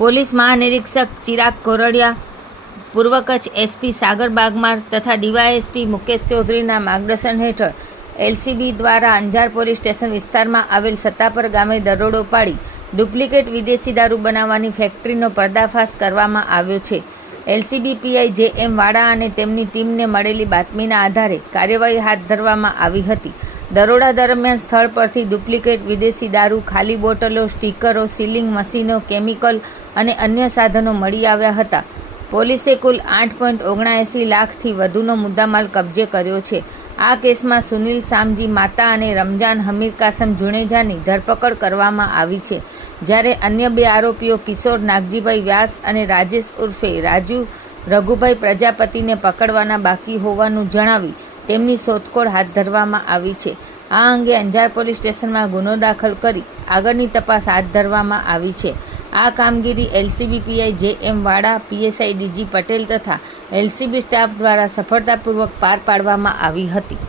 Police મહાનિરીક્ષક Chirag Kordia, પૂર્વ Kutch SP સાગર બાગમાર તથા DYSP Mukesh ચૌધરીના માર્ગદર્શન હેઠળ એલસીબી દ્વારા અંજાર પોલીસ સ્ટેશન વિસ્તારમાં આવેલ સત્તાપર ગામે દરોડો પાડી ડુપ્લિકેટ વિદેશી દારૂ બનાવવાની ફેક્ટરીનો પર્દાફાશ કરવામાં આવ્યો છે. LCB PI J M. વાડા અને તેમની ટીમને મળેલી બાતમીના આધારે કાર્યવાહી હાથ ધરવામાં આવી હતી. દરોડા દરમિયાન સ્થળ પરથી ડુપ્લિકેટ વિદેશી દારૂ, ખાલી બોટલો, સ્ટીકરો, સીલિંગ મશીનો, કેમિકલ અને અન્ય સાધનો મળી આવ્યા હતા. પોલીસે કુલ 8.79 લાખથી વધુનો મુદ્દામાલ કબજે કર્યો છે. આ કેસમાં સુનિલ સામજી માતા અને રમજાન હમીર કાસમ જુનેજાની ધરપકડ કરવામાં આવી છે, જ્યારે અન્ય 2 આરોપીઓ કિશોર નાગજીભાઈ વ્યાસ અને રાજેશ ઉર્ફે રાજુ રઘુભાઈ પ્રજાપતિને પકડવાના બાકી હોવાનું જણાવી તેમની શોધખોળ હાથ ધરવામાં આવી છે. આ અંગે અંજાર પોલીસ સ્ટેશનમાં ગુનો દાખલ કરી આગળની તપાસ હાથ ધરવામાં આવી છે. આ કામગીરી એલસીબી પીઆઈ જે.એમ. વાડા, પીએસઆઈ ડીજી પટેલ તથા એલસીબી સ્ટાફ દ્વારા સફળતાપૂર્વક પાર પાડવામાં આવી હતી.